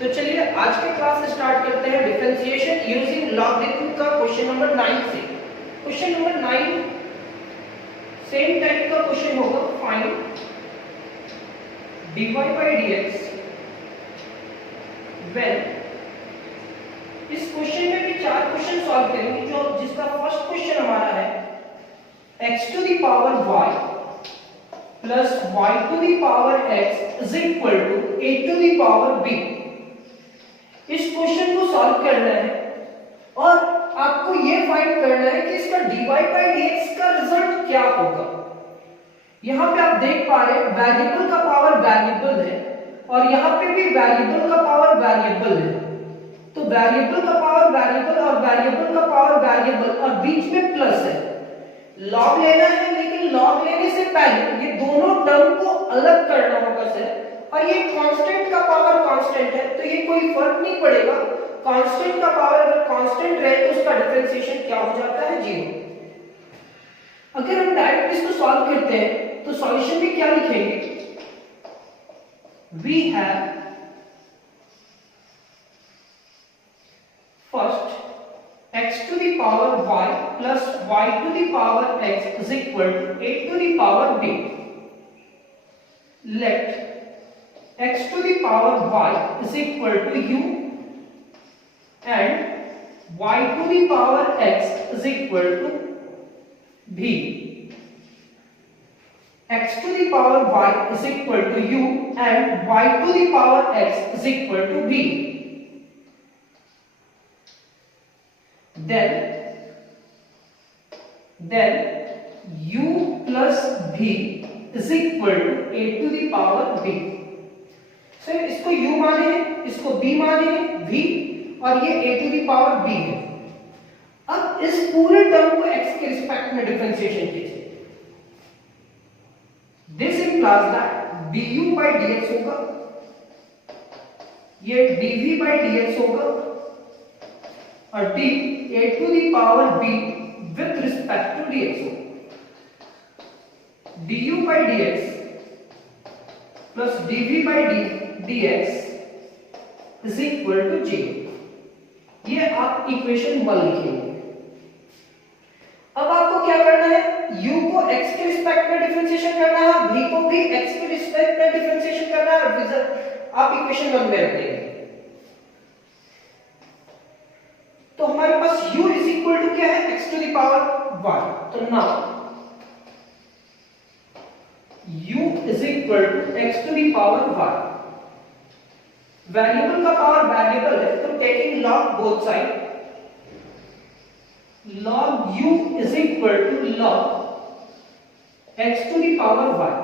तो चलिए आज के क्लास स्टार्ट करते हैं डिफरेंशिएशन यूजिंग लॉगरिथम का क्वेश्चन नंबर 9 से। क्वेश्चन नंबर 9 सेम टाइप का क्वेश्चन होगा, find dy by dx when. इस क्वेश्चन में भी चार क्वेश्चन सॉल्व करेंगे। जो जिसका फर्स्ट क्वेश्चन हमारा है x to the power y plus y to the power x is equal to a to the power b। इस क्वेश्चन को सॉल्व करना है और आपको ये फाइंड करना है कि इसका dy by dx का रिजल्ट क्या होगा। यहां पे आप देख पा रहे हैं वेरिएबल का पावर वेरिएबल है और यहां पे भी वेरिएबल का पावर वेरिएबल है। तो वेरिएबल का पावर वेरिएबल और वेरिएबल का पावर वेरिएबल और बीच में प्लस है। लॉग लेना है, लेकिन लॉग लेने से पहले ये दोनों टर्म को अलग करना होगा सर। और ये कांस्टेंट का पावर कांस्टेंट है तो ये कोई फर्क नहीं पड़ेगा। कांस्टेंट का पावर अगर कांस्टेंट रहे तो उसका डिफरेंशिएशन क्या हो जाता है, 0। अगर हम डायरेक्ट इसको सॉल्व करते हैं तो सॉल्यूशन में क्या लिखेंगे, we have first x to the power y plus y to the power x is equal to a to the power b. Let x to the power y is equal to u and y to the power x is equal to b. X to the power y is equal to u and y to the power x is equal to b. Then u plus b is equal to a to the power b. Sir इसको u माने हैं, इसको b माने हैं, v और ये a to the power b है। अब इस पूरे टर्म को x के रिस्पेक्ट में डिफरेंशिएशन कीजिए। This implies that du by dx होगा, ये dv by dx होगा और d a to the power b with respect to dx होगा। du by dx plus dv by dx is equal to 0। ये आप equation 1 लिखेंगे। अब आपको क्या करना है, u को x के रिस्पेक्ट में डिफरेंशिएशन करना है, v को भी x के रिस्पेक्ट में डिफरेंशिएशन करना है और रिजल्ट आप इक्वेशन 1 में रख देंगे। तो हमारे पास u इज इक्वल टू क्या है, x to the power y। तो now u is equal to x to the power y। Variable का पावर वेरिएबल है तो taking log both side, log u is equal to log x to the power y।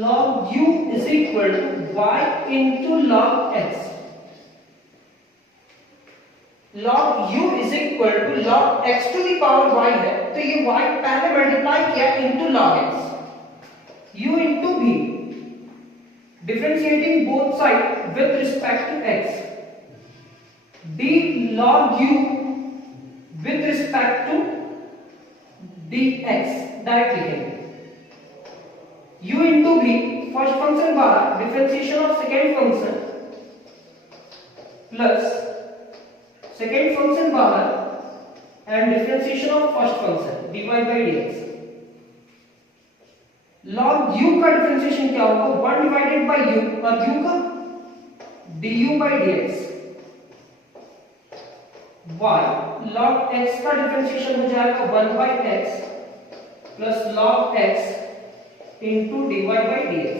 log u is equal to y into log x। log u is equal to log x to the power y है तो ये y पहले multiply किया into log x, u into v, differentiating both sides with respect to x, d log u with respect to dx direct लिखेंगे। u into v first function बाहर, differentiation of second function plus second function बाहर and differentiation of first function dy by dx। log u का differentiation क्या होगा, 1 divided by u और u का du by dx y। log x का differentiation हो जाएगा 1 by x plus log x into dy by dx।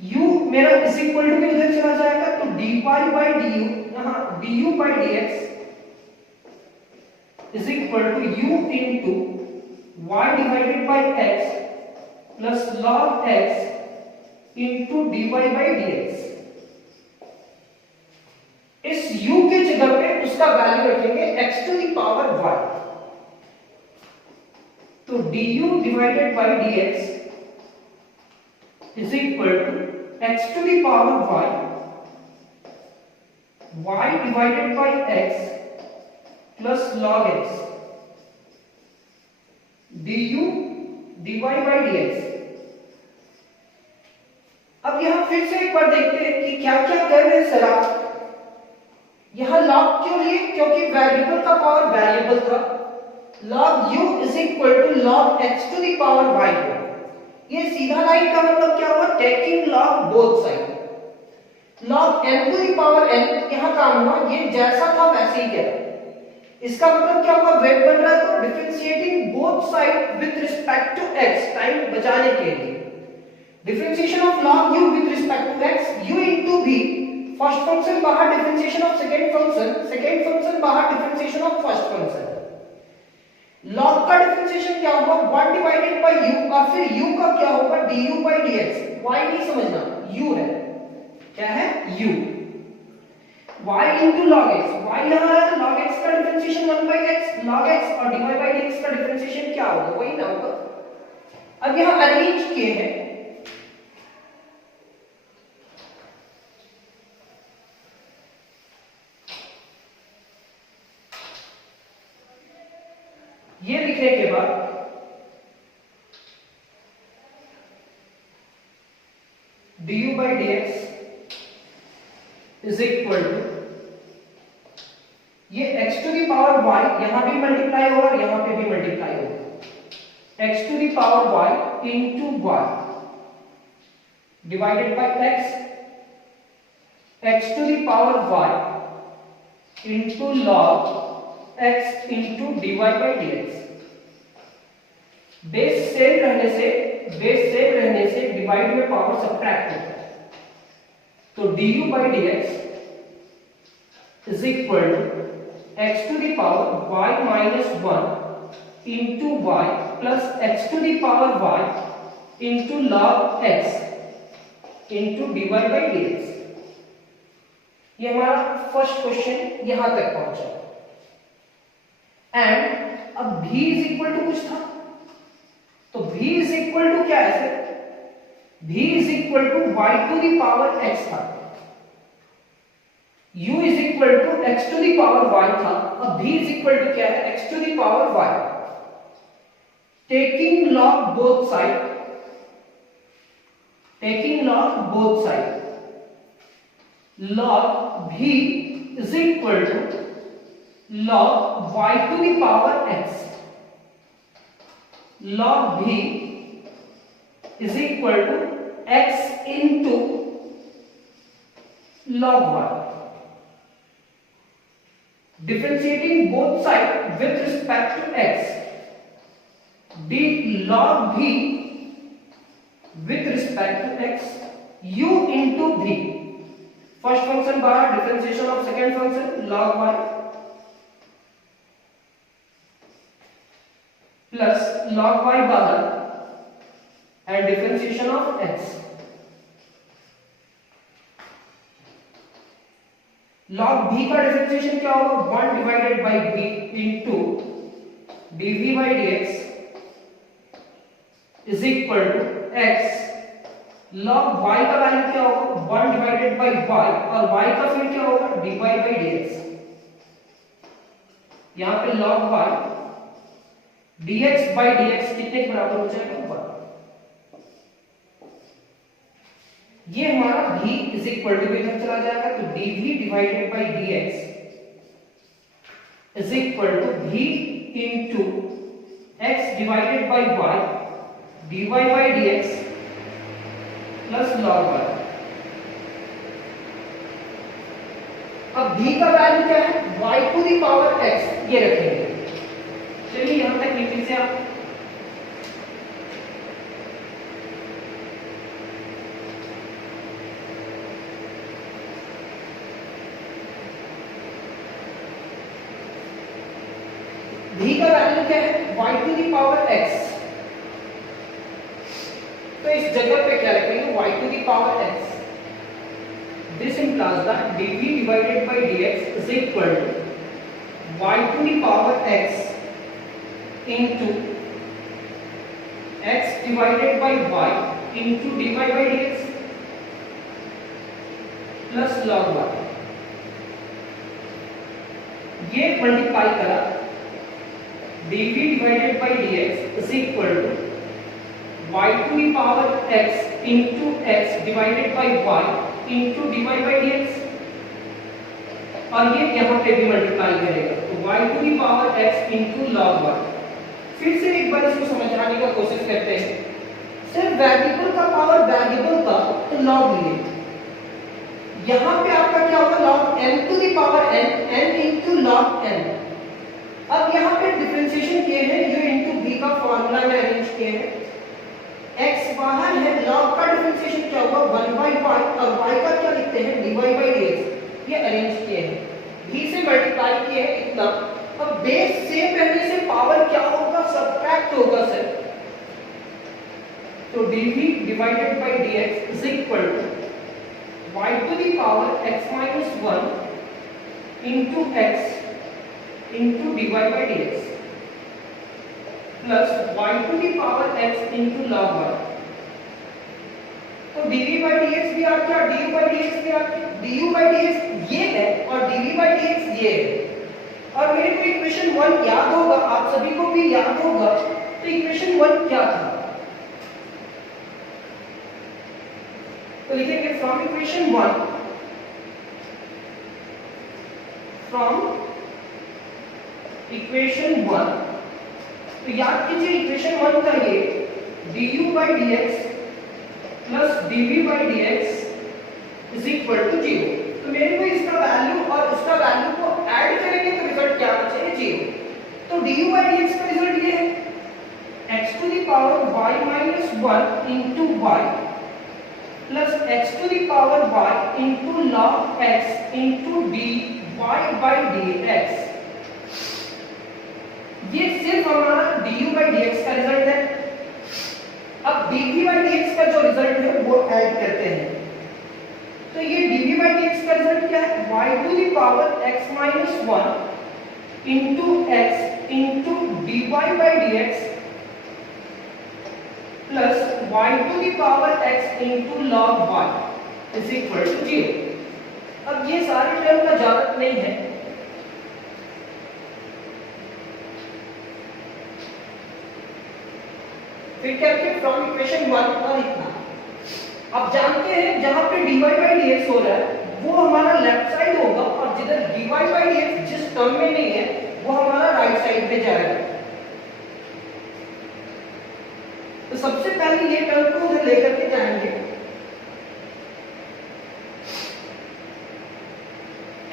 u मेरा is equal to में इधर चला जाएगा तो dy by du, यहां du by dx is equal to u into y divided by x plus log x into dy by dx। इस u के जगह पे उसका वैल्यू रखेंगे x to the power y। तो du divided by dx is equal to x to the power y divided by x plus log x, du dy by dx अब यहाँ फिर से एक बार देखते हैं कि क्या क्या कर रहे हैं सर आप। यहाँ लॉग क्यों लिए, क्योंकि वेरिएबल का पावर वेरिएबल था। log u is equal to log x to the power y। ये सीधा लाइन का मतलब क्या हुआ, taking log both side. log n to the power n यहाँ काम हुआ, ये जैसा था वैसे ही गया। इसका मतलब क्या हुआ, वेग बन रहा है तो differentiating both side with respect to x, time बचाने के लिए differentiation of log u with respect to x, u into v, first function बाहर डिफरेंशिएशन ऑफ सेकंड फंक्शन बाहर differentiation of first function. log का डिफरेंशिएशन क्या होगा, 1 divided by u, और फिर u का क्या होगा, du by dx। y नहीं समझना, u है, क्या है u, y into log x, y यहाँ है, log x का differentiation 1 by x, log x और dy by dx का डिफरेंशिएशन क्या होगा, वही ना होगा। अब यहाँ अरेंज किए हैं, ये लिखने के बाद du by dx is equal to, ये x to the power y यहां भी मल्टीप्लाई होगा और यहां पे भी मल्टीप्लाई होगा, x to the power y इंटू y divided by x to the power y into log x into dy by dx। Base same रहने से डिवाइड में पावर सब्ट्रैक्ट होता है, तो du by dx is equal to x to the power y minus 1 into y plus x to the power y into log x into dy by dx। ये हमारा first question यहां तक पहुंचा। And अब v is equal to कुछ था, तो v is equal to क्या है sir, v is equal to y to the power x था, u is equal to x to the power y था, अब v इज इक्वल टू क्या है, x to the power y। Taking log both side, log v is equal to log y to the power x, log v is equal to x into log y, differentiating both sides with respect to x, d log v with respect to x, u into v, first function बाहर, differentiation of second function log y plus log y बाहर and differentiation of x। log v का differentiation क्या होगा, 1 divided by v into dv by dx is equal to x। log y का value क्या होगा, 1 divided by y, और y का फिर क्या होगा, dy by dx। यहां पे log y dx by dx कितने के बराबर हो जाएगा, 1। ये हमारा v इज इक्वल टू इधर चला जाएगा, तो dv divided bye dx is equal to v into x divided by y dy by dx plus log y। अब v का वैल्यू क्या है, y to the power x, ये रखेंगे। चलिए यहां तक लिख से आप v का वैल्यू क्या है, y to the power x, तो इस जगह पे क्या लिखेंगे, y to the power x। This implies that dv divided by dx is equal to y to the power x into x divided by y into dy by dx plus log y। ये multiply करा dv divided by dx is equal to y to the power x into x divided by y into dy by dx, और ये यहाँ पे भी multiply करेगा तो y to the power x into log y। फिर से एक बार इसको समझाने का कोशिश करते हैं। सर वेरिएबल का पावर वेरिएबल का तो लॉग लिए, यहाँ पे आपका क्या होगा log n to the power n into log n। अब यहाँ पे डिफरेंशिएशन किए हैं u into v का फॉर्मूला में अरेंज किए हैं, x बाहर है, log का डिफरेंशिएशन क्या होगा 1 by y और y का क्या लिखते हैं dy by dx, ये अरेंज किए हैं, v से मल्टीप्लाई किए हैं इतना। अब बेस सेम रहने से पावर क्या होगा सब्ट्रैक्ट होगा सर, तो dv divided by dx is equal to y to the power x minus 1 into x into dy by dx plus y to the power x into log y। तो dv by dx भी आपका du by dx भी आपका du by dx ये है और dv by dx ये है। और मेरे को इक्वेशन 1 याद होगा, आप सभी को भी याद होगा, तो इक्वेशन 1 क्या था, तो लिखेंगे फ्रॉम इक्वेशन 1, फ्रॉम इक्वेशन 1, तो याद कीजिए इक्वेशन 1 का ये du by dx plus dv by dx is equal to 0। तो मेरे को इसका वैल्यू और उसका वैल्यू को ऐड करेंगे तो रिजल्ट क्या आना चाहिए 0। तो du by dx का रिजल्ट ये है x to the power y minus 1 into y plus x to the power y into log x into dy by dx। ये सिर्फ हमारा du by dx का रिजल्ट है। अब dv by dx का जो रिजल्ट है वो ऐड करते हैं, तो ये dv by dx का रिजल्ट क्या है y to the power x minus 1 into x into dy by dx plus y to the power x into log y is equal to 0। अब ये सारे टर्म का ज्यादा नहीं है, फिर क्या किया फ्रॉम इक्वेशन 1 और इतना। अब जानते हैं जहां पे dy by dx हो रहा है वो हमारा लेफ्ट साइड होगा और जिधर dy by dx जिस टर्म में नहीं है वो हमारा राइट साइड पे जाएगा। तो सबसे पहले ये टर्म को उधर लेकर के जाएंगे,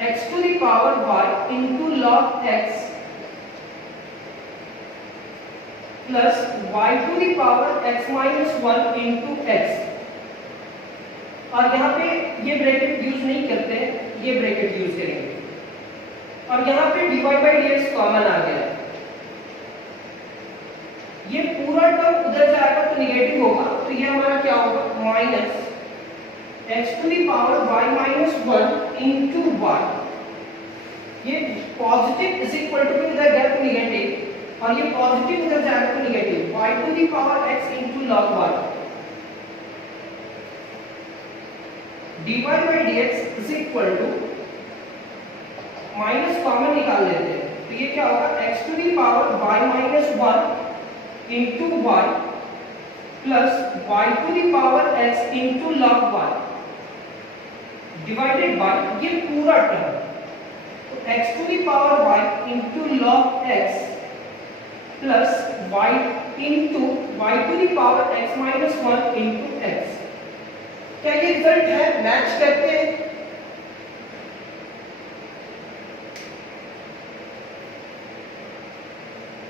x to the power y into log x plus y to the power x minus 1 into x, और यहाँ पे ये ब्रैकेट यूज नहीं करते हैं, ये ब्रैकेट यूज करेंगे, और यहाँ पे dy by dx कॉमन आ गया, ये पूरा टर्म उधर जाएगा तो निगेटिव होगा, तो ये हमारा क्या होगा minus x to the power y minus 1 into y, ये पॉजिटिव इज इक्वल टू इधर गया तो निगेटिव और ये पॉजिटिव उधर जाएगा तो negative y to the power x into log y dy by dx is equal to minus common निकाल लेते हैं, तो ये क्या होगा x to the power y minus 1 into y plus y to the power x into log y divided by ये पूरा term, तो x to the power y into log x plus y into y to the power x minus 1 into x। क्या ये result है, match करते हैं।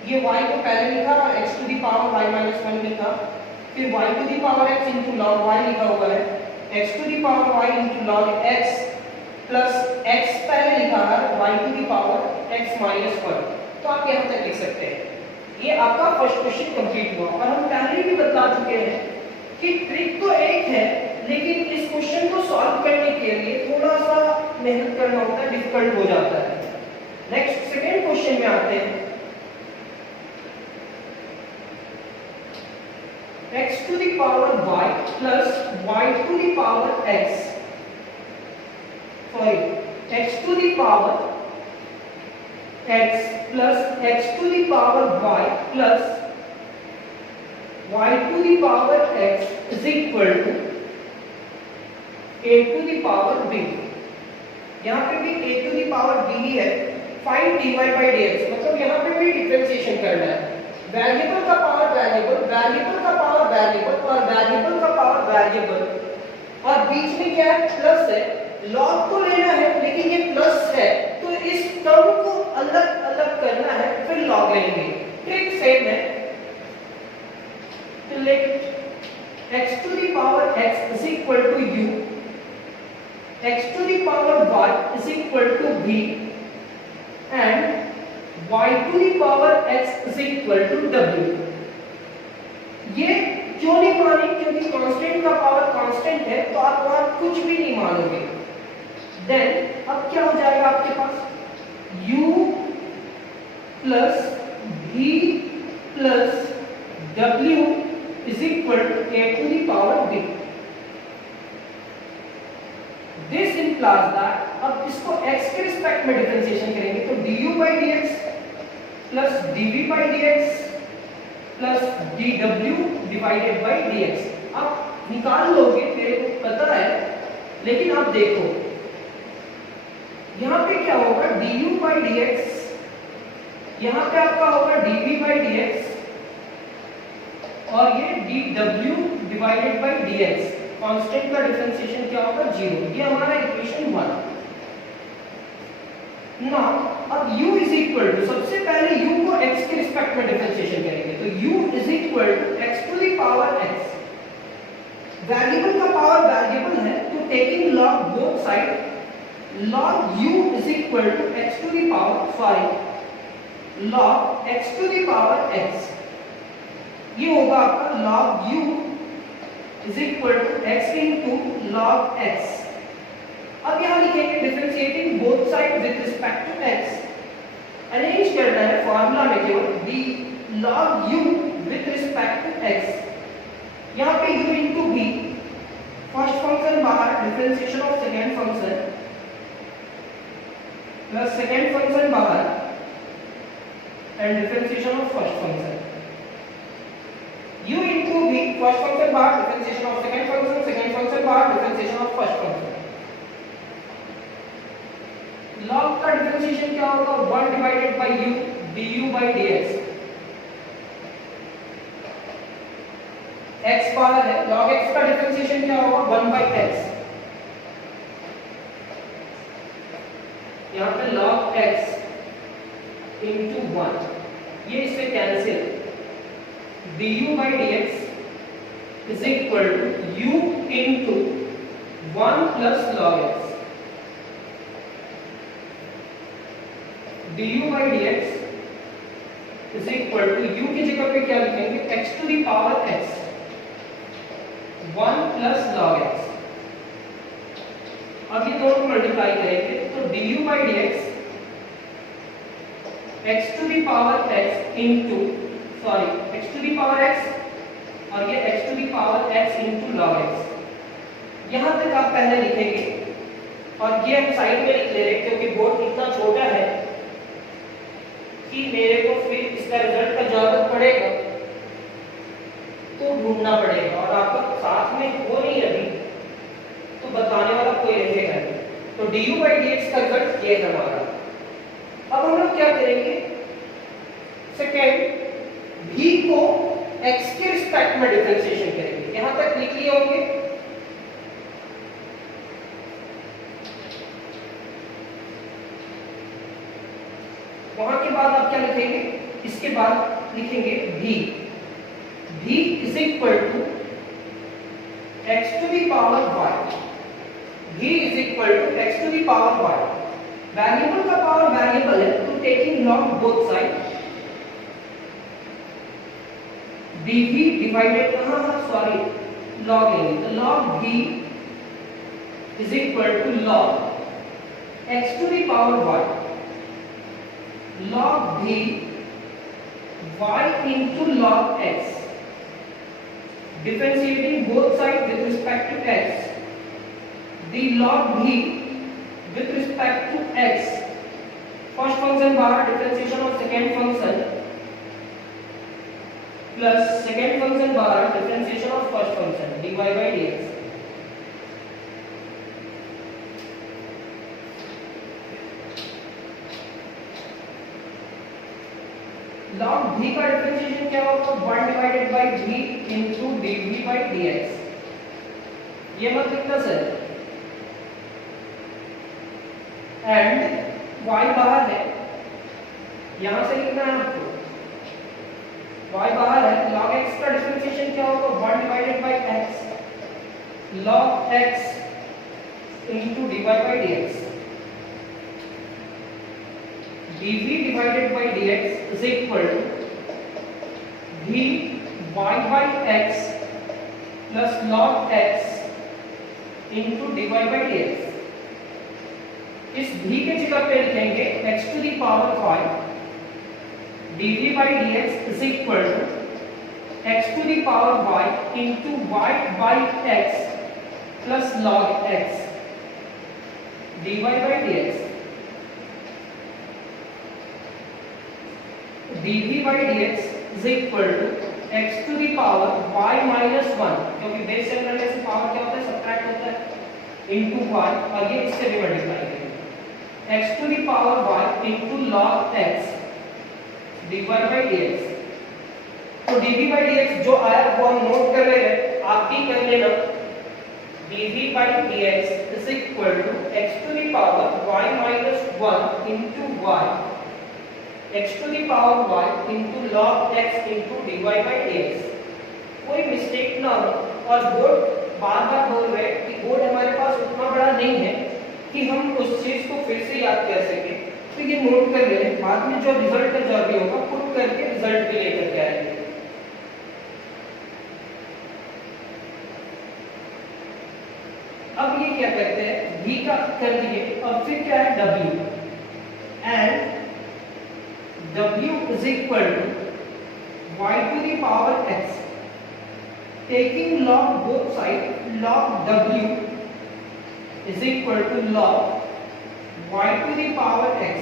ये y को पहले लिखा और x to the power y minus 1 लिखा, फिर y to the power x into log y लिखा हुआ है, x to the power y into log x plus x पहले लिखा है y to the power x minus 1। तो आप यहाँ तक लिख सकते हैं। ये आपका फर्स्ट क्वेश्चन कंप्लीट हुआ, और हम पहले भी बता चुके हैं कि ट्रिक तो एक है, लेकिन इस क्वेश्चन को सॉल्व करने के लिए थोड़ा सा मेहनत करना होता है, डिफिकल्ट हो जाता है। नेक्स्ट सेकंड क्वेश्चन में आते हैं। x to the power y plus y to the power x, sorry, x to the power x plus x to the power y plus y to the power x is equal to a to the power b। यहाँ पे भी a to the power b ही है। Find dy by dx, मतलब यहाँ पे भी differentiation करना है। वेरिएबल का पावर वेरिएबल, वेरिएबल का पावर वेरिएबल और वेरिएबल का पावर वेरिएबल, और बीच में क्या है, प्लस है। लॉग तो लेना है लेकिन ये प्लस है तो इस टर्म को अलग अलग करना है, फिर लॉग लेंगे। ट्रिक सेम है। तो late x to the power x is equal to u, x to the power y is equal to v and y to the power x is equal to w। ये क्यों नहीं माने, क्योंकि constant का power constant है तो आप वहां कुछ भी नहीं मानोगे। देन अब क्या हो जाएगा आपके पास, u plus v plus w is equal to a to the power b। This implies that अब इसको x के रिस्पेक्ट में डिफरेंशिएशन करेंगे तो du by dx plus dv by dx plus dw divided by dx। आप निकाल लोगे, मेरे को पता है, लेकिन आप देखो यहाँ पे क्या होगा, du by dx, यहाँ पे आपका होगा dv by dx और ये dw divided by dx। Constant का डिफरेंशिएशन क्या होगा, 0। ये हमारा इक्वेशन 1। ना अब u इज इक्वल टू, सबसे पहले u को x के रिस्पेक्ट में डिफरेंशिएशन करेंगे तो u is equal to x to the power x। Variable का पावर वेरिएबल है तो taking log both side, log u is equal to x to the power, sorry log x to the power x। ये होगा आपका log u is equal to x into log x। अब यहां लिखेंगे differentiating both side with respect to x। Arrange करना है formula में केवल d log u with respect to x। यहां पे u into v, first function बाहर, differentiation of second function plus second function बाहर and differentiation of first function. u into v, first function बाहर, differentiation of second function, second function बाहर, differentiation of first function. log का differentiation क्या होगा, 1 divided by u du by dx। x बाहर है, log x का differentiation क्या होगा, 1 by x। यहाँ पे log x into 1, ये इससे cancel, du by dx is equal to u into 1 plus log x। du by dx is equal to u की जगह पे क्या लिखेंगे, x to the power x 1 plus log x। अब ये दोनों मल्टीप्लाई करेंगे तो du by dx x to the power x into, sorry x to the power x और ये x to the power x into log x। यहां तक आप पहले लिखेंगे और ये हम साइड में लिख ले रहे क्योंकि बोर्ड इतना छोटा है कि मेरे को फिर इसका रिजल्ट का जरूरत पड़ेगा तो ढूंढना पड़ेगा और आपका साथ में हो नहीं अभी तो बताने वाला कोई रहेगा नहीं। तो du by dx का रिजल्ट ये है हमारा। अब हम लोग क्या करेंगे, सेकेंड v को x के रिस्पेक्ट में डिफरेंशिएशन करेंगे। यहां तक लिख लिए होंगे। वहां के बाद आप क्या लिखेंगे, इसके बाद लिखेंगे v is equal to x to the power y। v is equal to x to the power y। Variable का पावर वेरिएबल है तो taking log both side, dv divided, sorry log लेंगे तो log v is equal to log x to the power y, log v y into log x। Differentiating both sides with respect to x, the log v with respect to x, first function बाहर, differentiation of second function plus second function बाहर differentiation of first function dy by dx। log v का differentiation क्या होगा 1 divided by v into dv by dx। ये मत लिखना sir, and y बाहर है, यहां से लिखना है आपको, y बाहर है। log x का डिफरेंशिएशन क्या होगा 1 divided by x log x into dy by dx। dv divided by dx is equal to v y by x plus log x into dy by dx। इस v के जगह पे लिखेंगे x to the power y dv by dx is equal to x to the power y into y by x plus log x dy by dx। dv by dx is equal to x to the power y minus 1, क्योंकि base से करने से power क्या होता है subtract होता है into y, और ये इससे भी मल्टीप्लाई करेंगे x to the power y into log x dy by dx। तो dv by dx जो आया वो हम नोट कर रहे हैं, आप भी कर लेना। dv by dx is equal to x to the power y minus 1 into y x to the power y into log x into dy by dx। कोई मिस्टेक ना हो, और बोर्ड बार बार बोल रहे हैं कि बोर्ड हमारे पास उतना बड़ा नहीं है कि हम उस चीज को फिर से याद कर सके, तो ये नोट कर ले, बाद में जो रिजल्ट का जो भी होगा पुट करके रिजल्ट भी लेकर के आएंगे। अब ये क्या करते हैं, v का कर दिए, अब फिर क्या है w, and w is equal to y to the power x, taking log both sides, log w is equal to log y to the power x,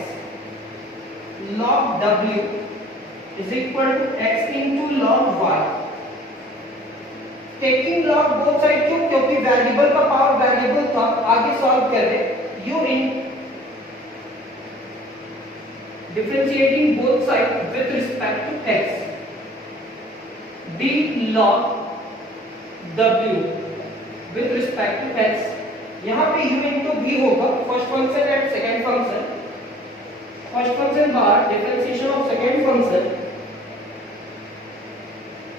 log w is equal to x into log y। Taking log both side क्यों, क्योंकि variable का power variable था, आगे solve कर रहे u in differentiating both sides with respect to x d log w with respect to x। यहाँ पे u into v होगा first function and second function, first function बाहर differentiation of second function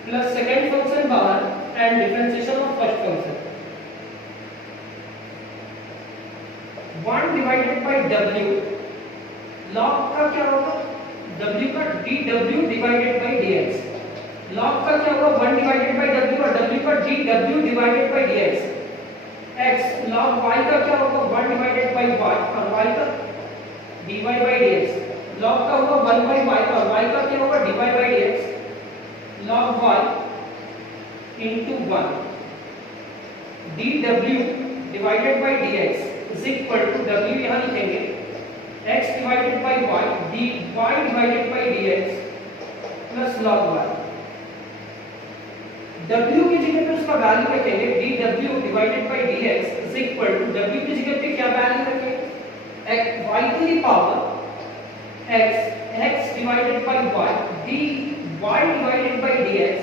plus second function बाहर and differentiation of first function. 1 divided by w, log का क्या होगा w का dw divided by dx। log का क्या होगा 1 डिवाइडेड बाय w और w का dw divided by dx। x log y का क्या होगा 1 डिवाइडेड बाय y और y का dy बाय dx। log का होगा 1 बाय y और y का क्या होगा dy by dx log y into 1 dw divided by dx is equal to w यहां लिखेंगे x divided by y dy divided by dx plus log y। w की जगह पे उसका वैल्यू रखेंगे dw divided by dx is equal to w की जगह पे क्या वैल्यू रखेंगे y to the power x divided by y dy divided by dx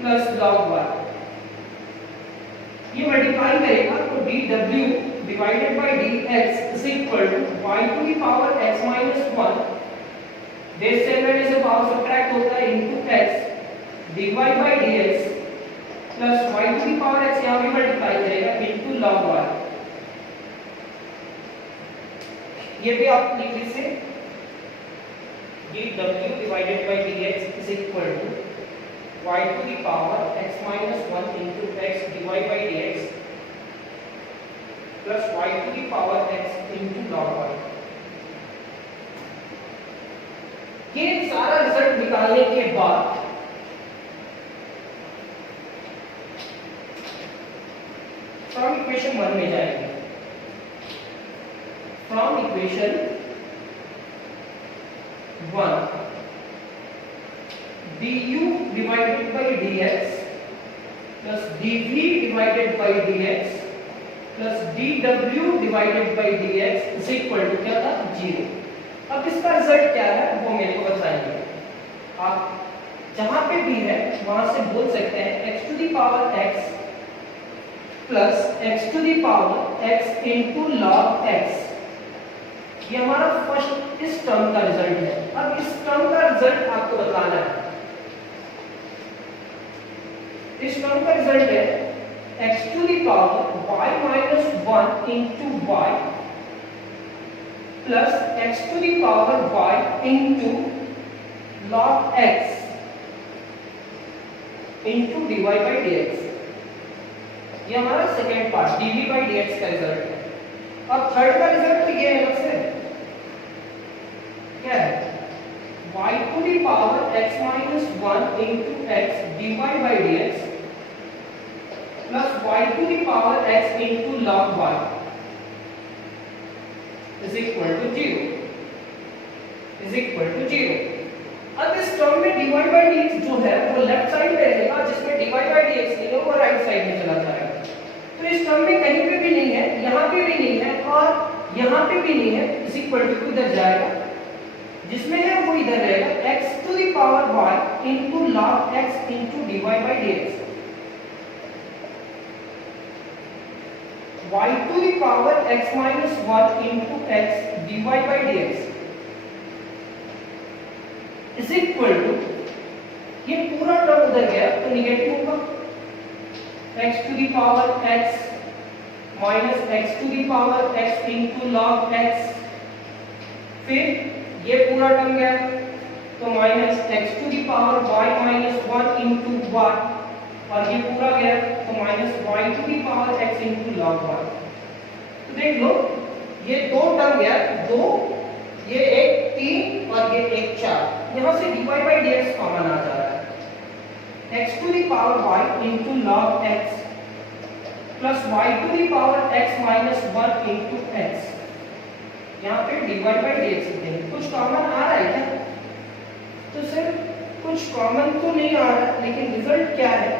plus log y। ये मल्टीप्लाई करेगा तो dw divided by dx is equal to y to the power x minus 1, base से करने से power subtract होता है into x dy by dx plus y to the power x यहाँ भी मल्टीप्लाई करेगा इनटू log y। ये भी आप लिख लीजिए dw divided by dx is equal to y to the power x minus 1 into x dy by dx plus y to the power x into log y। ये सारा result निकालने के बाद फ्रॉम इक्वेशन 1 में जाएंगे। From equation 1 du divided divided by dx plus dv divided by dx plus dw divided by dx is equal to क्या था 0। अब इसका रिजल्ट क्या है वो मेरे को बताइए। आप जहां पे भी है वहां से बोल सकते हैं x to the power x plus x to the power x into log x। ये हमारा फर्स्ट इस टर्म का रिजल्ट है। अब इस टर्म का रिजल्ट आपको बताना है। इस टर्म का रिजल्ट है x to the power y minus 1 into y plus x to the power y into log x into dy by dx। ये हमारा second part dv by dx का रिजल्ट है। अब थर्ड का रिजल्ट तो ये है ना सर, क्या है y to the power x minus 1 into x dy by dx plus y to the power x into log y is equal to 0 is equal to 0। अब इस टर्म में dy by dx जो है वो left side में रहेगा, जिसमें dy by dx नहीं है वो राइट साइड में चला जाएगा। तो इस टर्म में कहीं पे भी नहीं है, यहाँ पे भी नहीं है और यहाँ पे भी नहीं है, इज इक्वल टू इधर जाएगा, जिसमें है वो इधर रहेगा x to the power y into log x into dy by dx। y to the power x minus 1 into x dy by dx is equal to, ये पूरा टर्म उधर गया तो निगेटिव होगा, x to the power x minus x to the power x into log x। फिर ये पूरा term गया तो minus x to the power y minus 1 into y, और ये पूरा गया तो minus y to the power x into log y। तो देख लो ये दो टर्म गया, दो, ये एक 3 और ये एक 4, यहाँ से dy by dx कॉमन आ जा रहा है। x to the power y into log x plus y to the power x minus 1 into x, यहाँ पे dy by dx लिखते हैं। कुछ कॉमन आ रहा है क्या? तो सिर्फ कुछ कॉमन तो नहीं आ रहा, लेकिन रिजल्ट क्या है,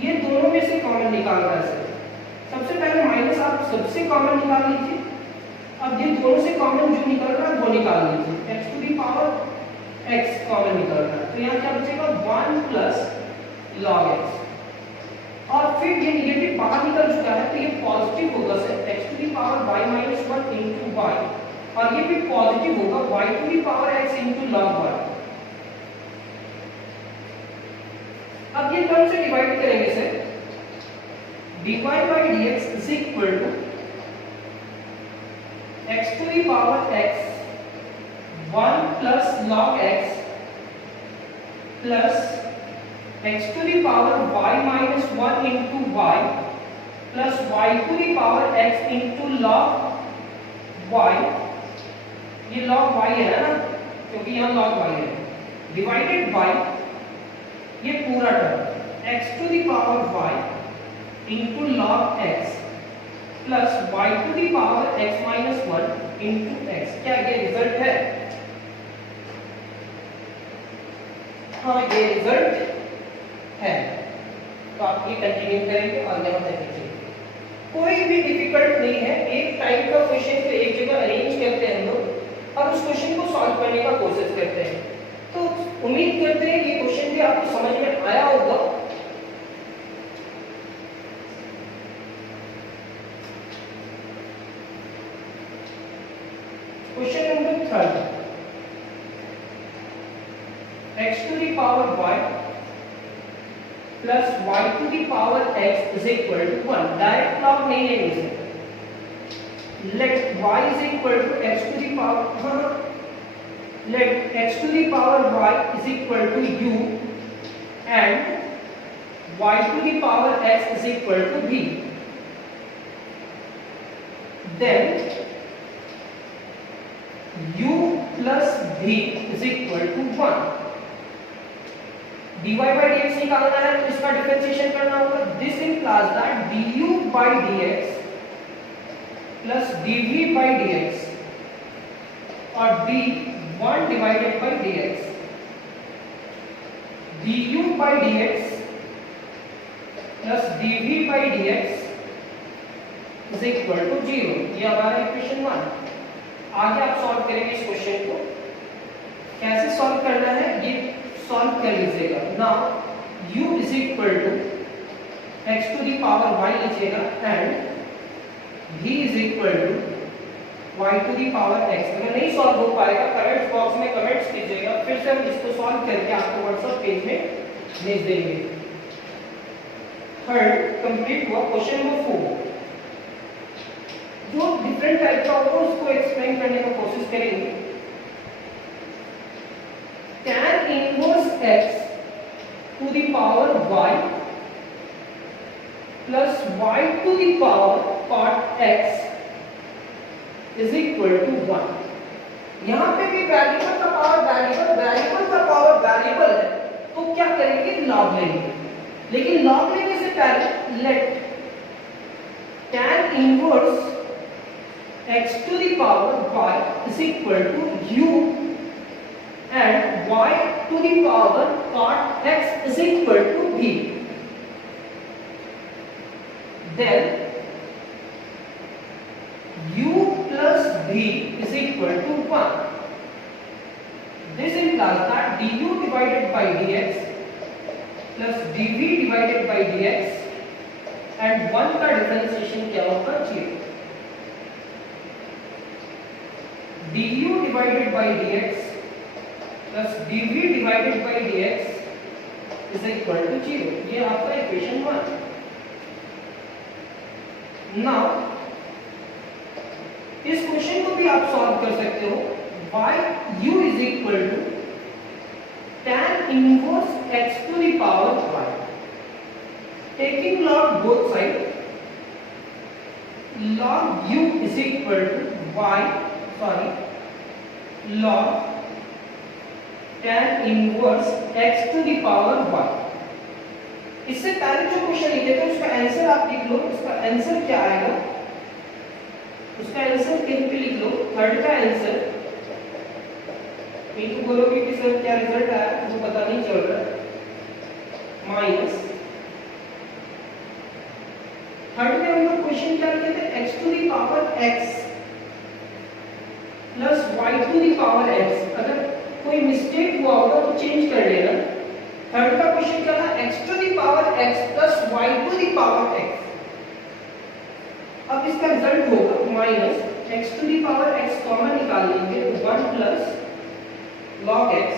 ये दोनों में से कॉमन निकालना है। सबसे पहले माइनस आप सबसे कॉमन निकाल लीजिए, अब ये दोनों से कॉमन जो निकल रहा है वो निकाल लीजिए। x to the power x common निकल रहा है, तो यहाँ क्या बचेगा 1 प्लस log x, और फिर ये निगेटिव बाहर निकल चुका है तो ये पॉजिटिव होगा sir, x to the power y minus 1 into y, और ये भी पॉजिटिव होगा y to the power x into log y। अब ये टर्म से डिवाइड करेंगे sir, dy by dx is equal to x to the power x 1 plus log x plus x to the power y minus 1 into y plus y to the power x into log y। ये log y है ना, क्योंकि यहाँ log y है, divided by ये पूरा term x to the power y into log x plus y to the power x minus 1 into x। क्या ये रिजल्ट है? हाँ ये रिजल्ट है। तो आप ये कंटिन्यू करेंगे और यहाँ तक लिखेंगे। कोई भी डिफिकल्ट नहीं है, एक टाइप का क्वेश्चन को एक जगह अरेंज करते हैं हम लोग और उस क्वेश्चन को सॉल्व करने का कोशिश करते हैं। तो उम्मीद करते हैं ये क्वेश्चन भी आपको समझ में आया होगा। Question number 3, x to the power y plus y to the power x is equal to 1। Direct log नहीं लेंगे इसे। Let y is equal to x to the power, let x to the power y is equal to u and y to the power x is equal to v। Then u plus v is equal to 1। dy by dx निकालना है तो इसका differentiation करना होगा। This implies that du by dx plus dv by dx और d1 divided by dx du by dx plus dv by dx is equal to 0। ये हमारा equation 1। आगे आप सॉल्व करेंगे इस क्वेश्चन को। कैसे सॉल्व करना है ये सॉल्व कर लीजिएगा। Now u is equal to x to the power y लीजिएगा and v is equal to y to the power x। अगर नहीं सॉल्व हो पाएगा कमेंट्स बॉक्स में कमेंट्स कीजिएगा, फिर से हम इसको सॉल्व करके आपको व्हाट्सएप पेज में भेज देंगे। थर्ड कंप्लीट हुआ। क्वेश्चन नंबर 4 जो डिफरेंट टाइप का होगा उसको एक्सप्लेन करने का कोशिश करेंगे। tan inverse x to the power y plus y to the power cot x is equal to 1। यहां पे भी वेरिएबल का पावर वेरिएबल का पावर वेरिएबल है, तो क्या करेंगे लॉग लेंगे। लेकिन लॉग लेने से पहले let tan inverse x to the power y is equal to u and y to the power cot x is equal to v. Then u plus v is equal to 1. This implies that du divided by dx plus dv divided by dx and 1 का differentiation क्या होगा 0। du divided by dx plus dv divided by dx is equal to 0। ये आपका equation 1। Now इस question को भी आप solve कर सकते हो। y u is equal to tan inverse x to the power y, taking log both sides, log u is equal to log tan inverse x to the power y। इससे पहले जो question लिखे थे उसका answer आप लिख लो। उसका answer क्या आएगा, उसका आंसर कहीं पे लिख लो। थर्ड का आंसर नहीं तो बोलोगे कि सर क्या रिजल्ट आया मुझे पता नहीं चल रहा, माइनस। थर्ड में हम लोग क्वेश्चन क्या लिखे थे, x to the power x plus y to the power x। अगर कोई मिस्टेक हुआ होगा तो चेंज कर लेना। थर्ड का क्वेश्चन क्या था, x to the power x plus y to the power x। अब इसका रिजल्ट होगा minus x to the power x common निकाल लेंगे तो 1 plus log x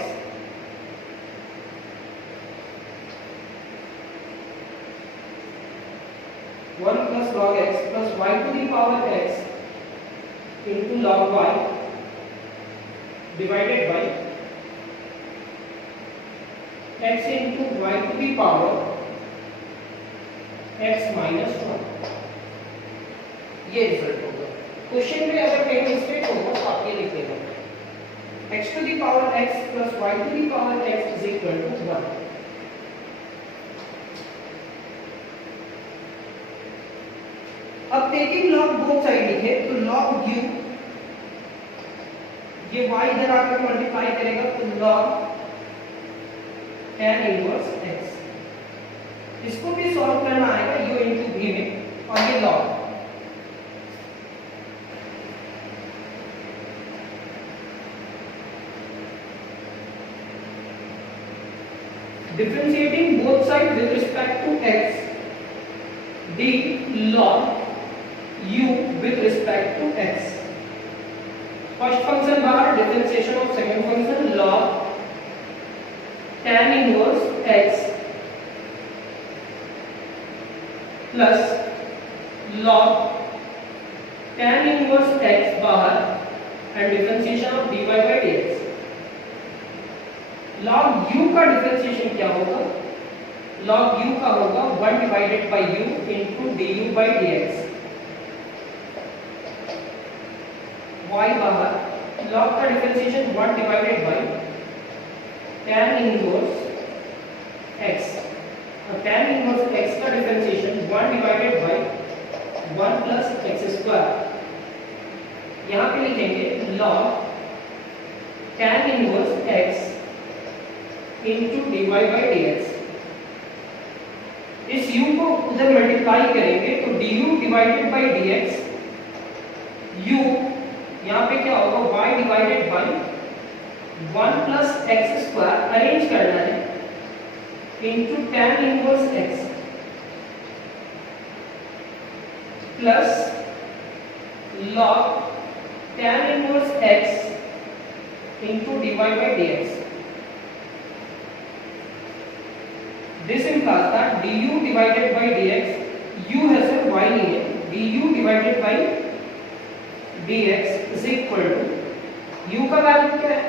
log x plus y to the power x into log y divided by x into y to the power x minus 1। ये result होगा। Question में अगर कहीं mistake होगा तो आप ये लिख लेना, x to the power x plus y to the power x is equal to 1। अब टेकिंग लॉग बोथ साइड लिखे तो लॉग u, ये y इधर आकर मल्टीप्लाई करेगा तो लॉग tan इनवर्स x। इसको भी सॉल्व करना आएगा u into v में, और ये log differentiating both sides with respect to x, d log u with respect to x। First function बाहर, differentiation of second function log tan inverse x plus log tan inverse x बाहर and differentiation of dy by dx। log u का differentiation क्या होगा, log u का होगा 1 divided by u into du by dx। y बाहर, log का differentiation 1 divided by tan inverse x, और tan inverse x का differentiation 1 divided by 1 plus x square. यहाँ पे लिखेंगे log tan inverse x into dy by dx। इस u को उधर मल्टीप्लाई करेंगे तो du divided by dx, u यहाँ पे क्या होगा y divided by 1 plus x square, arrange करना है, into tan inverse x plus log tan inverse x into dy by dx। This implies that du divided by dx, u है sir y नहीं है, du divided by dx is equal to u का value क्या है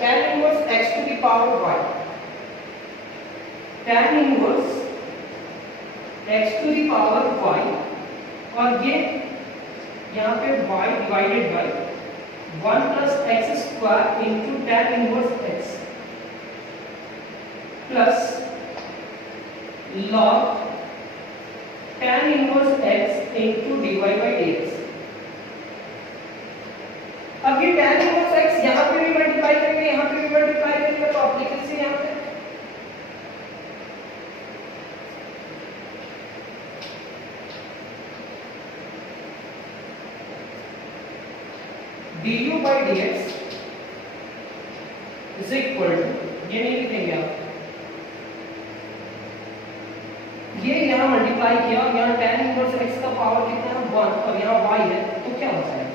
tan inverse x to the power y, tan inverse x to the power y, और ये यहाँ पे y divided by 1 plus x square into tan inverse x plus log tan inverse x into dy by dx। अब ये tan inverse x यहाँ पे भी multiply करेंगे, यहाँ पे भी मल्टीप्लाई करेंगे, तो आप लिख लीजिए यहाँ पे du by dx is equal to, ये नहीं लिखेंगे आप, ये यहाँ मल्टीप्लाई किया, यहाँ tan इनवर्स x का पावर कितना है 1 और यहाँ y है, तो क्या होता है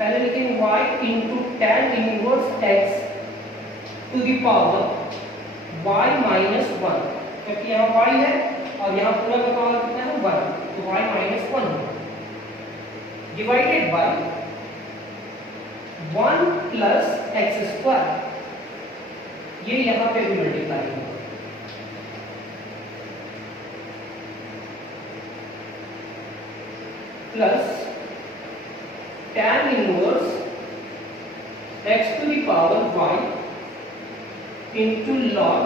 पहले लिखेंगे y into tan inverse x to the power y minus 1, क्योंकि यहाँ y है और यहाँ पूरा का पावर कितना है 1, तो y minus 1 divided by 1 plus x square, ये यहां पे भी मल्टीप्लाई होगा, plus tan inverse x to the power y into log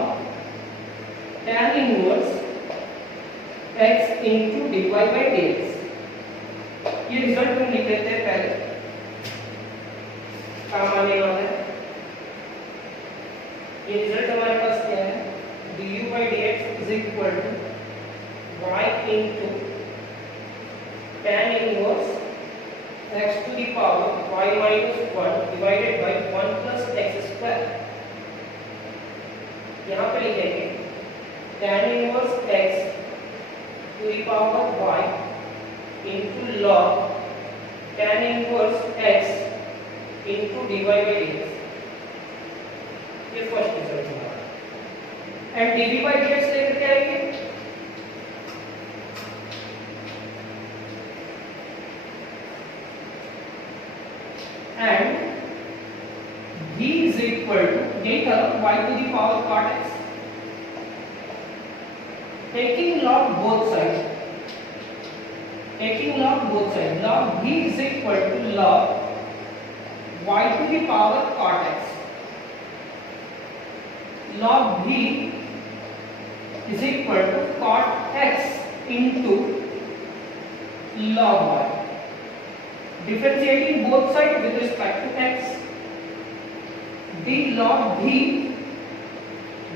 tan inverse x into dy by dx। ये रिजल्ट हम लिख लेते हैं पहले, काम आने वाला है। ये रिजल्ट हमारे पास क्या है du by dx is equal to y into tan inverse x to the power y minus 1 divided by 1 plus x square। यहाँ पे लिखेंगे tan inverse x to the power y into log tan inverse x into dy by dx, ये first result हमारा। And dv by dx लेकर के आएंगे, and v is equal to, यही था y to the power cot x, taking log both sides, log v is equal to log y to the power cot x, log v is equal to cot x into log y, differentiating both sides with respect to x, d log v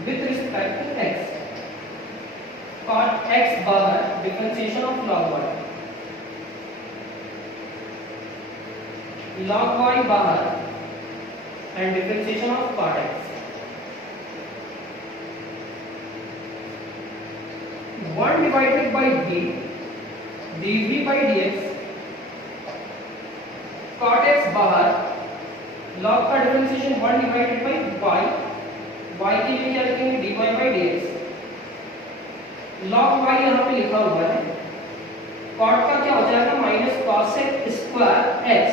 with respect to x, cot x बाहर, differentiation of log y, log y बाहर and differentiation of cot x। 1 divided by v dv by dx, cot x बाहर, log का differentiation 1 divided by y, y के लिए क्या लिखेंगे dy by dx, log y यहाँ पे लिखा हुआ है, cot का क्या हो जाएगा minus cosec square x,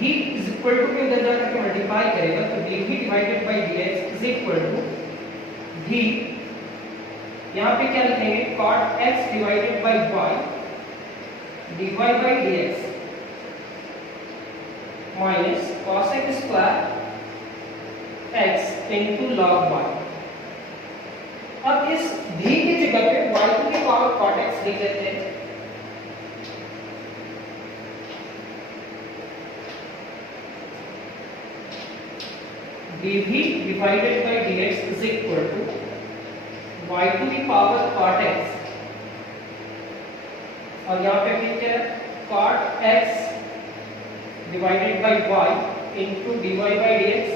v is equal to के उधर जाकर के मल्टीप्लाई करेगा तो dv divided bye dx is equal to v, यहाँ पे क्या लिखेंगे cot x divided by y dy by dx minus cosec square x into log y। अब इस v की जगह पे y to the power cot x लिख लेते हैं, dv divided by dx is equal to y to the power cot x, और यहाँ पे भी क्या है, cot x divided by y into dy by dx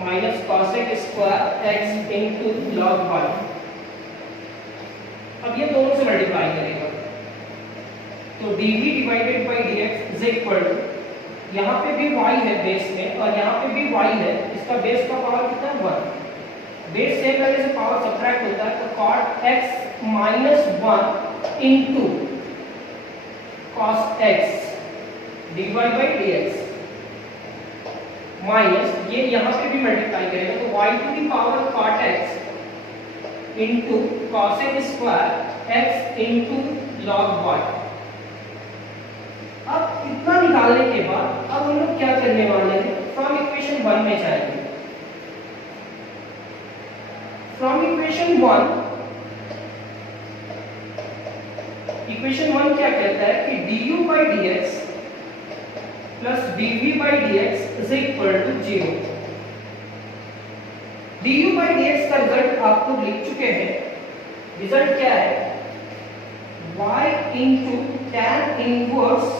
minus cosec square x into log y। अब ये दोनों से मल्टीप्लाई करेगा तो dv divided by dx is equal to, यहाँ पे भी y है बेस में और यहाँ पे भी y है, इसका बेस का पावर कितना है 1, बेस सेम करने से पावर सब्ट्रैक्ट होता है, तो cot x minus 1 into cos x dy by dx minus ये यहाँ पे भी मल्टीप्लाई करेगा तो y to the power cot x into cosec square x into log y। अब इतना निकालने के बाद अब हम लोग क्या करने वाले हैं, फ्रॉम इक्वेशन 1 में जाएंगे। फ्रॉम इक्वेशन 1 क्या कहता है कि du by dx plus dv by dx is equal to 0। du by dx का रिजल्ट आप लोग लिख चुके हैं, रिजल्ट क्या है, y into tan inverse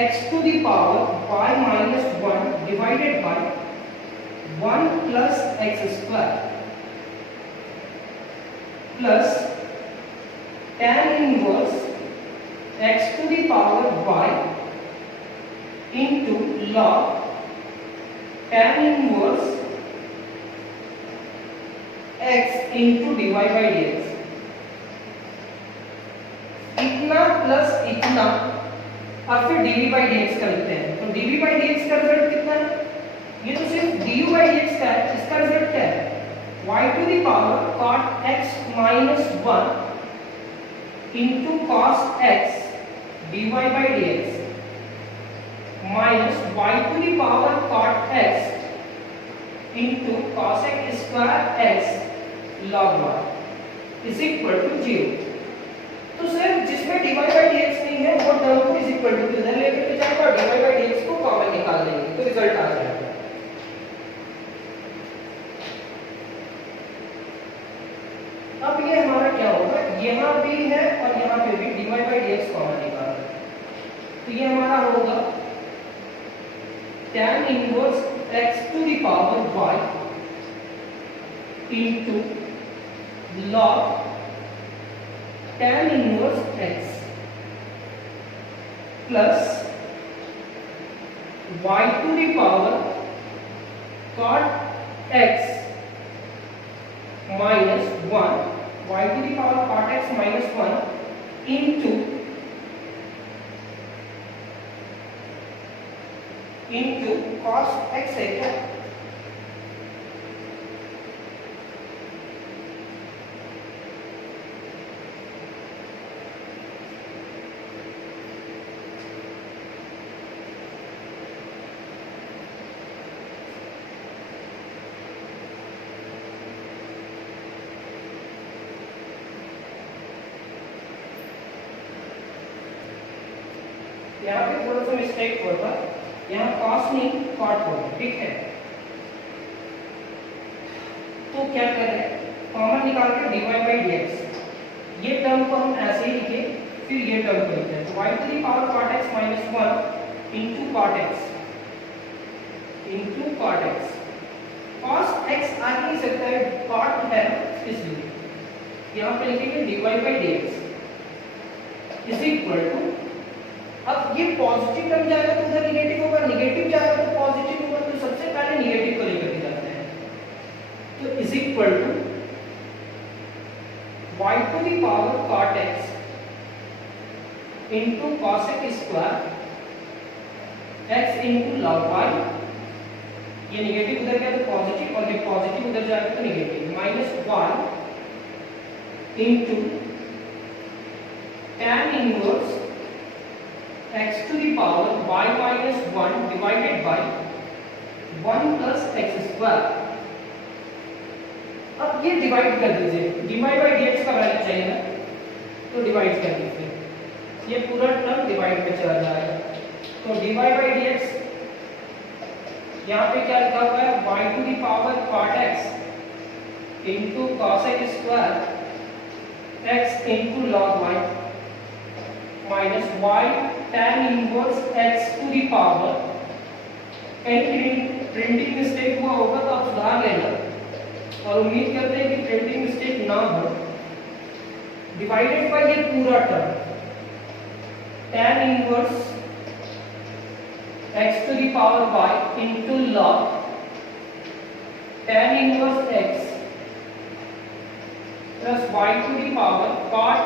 x to the power y minus 1 divided by 1 plus x square plus tan inverse x to the power y into log tan inverse x into dy by dx। इतना plus इतना और फिर dv by dx का लिखते हैं, तो dv by dx का result कितना है, ये तो सिर्फ du by dx का है, इसका रिजल्ट क्या है, y to the power cot x minus 1 into cos x dy by dx minus y to the power cot x into cosec square x log y is equal to 0। तो sir जिसमें dy by dx नहीं है वो term को is equal to इधर लेकर के जाएगा और dy by dx को कॉमन निकाल लेंगे तो रिजल्ट आ जाएगा। अब ये हमारा क्या होगा, यहाँ भी है और यहाँ पे भी dy by dx कॉमन निकाल, तो ये हमारा होगा tan inverse x to the power y into log tan inverse x plus y to the power cot x minus 1 y to the power cot x minus 1 into cos x है क्या, यहाँ पे थोड़ा सा मिस्टेक हुआ था, यहाँ cos नहीं cot होगा, ठीक है। तो क्या करें, कॉमन निकाल के dy by dx, ये टर्म को हम ऐसे ही लिखे, फिर ये टर्म को लिखते हैं, तो y to the power cot x minus 1 into cot x cos x आ नहीं सकता है, cot है इसलिए यहाँ पे लिखेंगे dy by dx is equal to, अब ये पॉजिटिव टर्म जाएगा तो उधर निगेटिव होगा, निगेटिव जाएगा तो पॉजिटिव होगा, तो सबसे पहले निगेटिव को लेकर के जाते हैं, तो is equal to y to the power cot x into cosec square x into log y, ये निगेटिव उधर गया तो पॉजिटिव और ये पॉजिटिव उधर जाएगा तो negative, minus 1 into tan inverse x to the power y minus 1 divided by 1 plus x square। अब ये डिवाइड कर दीजिए, dy by dx का वैल्यू चाहिए ना, तो डिवाइड कर दीजिए, ये पूरा टर्म डिवाइड में चला जाएगा, तो dy by dx यहाँ पे क्या लिखा हुआ है, y to the power cot x into cos x square x into log y minus y tan inverse x to the power, printing mistake हुआ होगा तो आप सुधार लेना और उम्मीद करते हैं कि प्रिंटिंग मिस्टेक ना हो, डिवाइडेड बाय ये पूरा term tan inverse x to the power y into log tan inverse x plus y to the power cot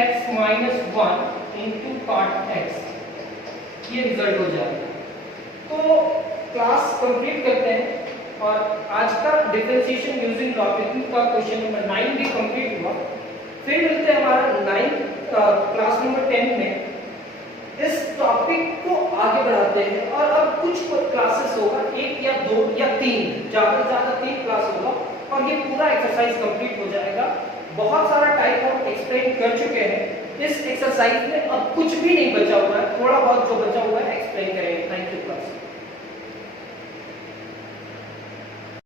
x minus 1 into cot x, ये रिजल्ट हो जाएगा। तो क्लास कंप्लीट करते हैं और आज का डिफरेंशिएशन यूजिंग लॉगरिथम का क्वेश्चन नंबर 9 भी कंप्लीट हुआ। फिर मिलते हैं हमारा 9 क्लास नंबर 10 में, इस टॉपिक को आगे बढ़ाते हैं और अब कुछ क्लासेस होगा, 1 या 2 या 3, ज्यादा से ज्यादा 3 क्लास होगा और ये पूरा एक्सरसाइज कंप्लीट हो जाएगा। बहुत सारा टाइप हम एक्सप्लेन कर चुके हैं, इस एक्सरसाइज में अब कुछ भी नहीं बचा हुआ है, थोड़ा बहुत जो बचा हुआ है एक्सप्लेन करेंगे।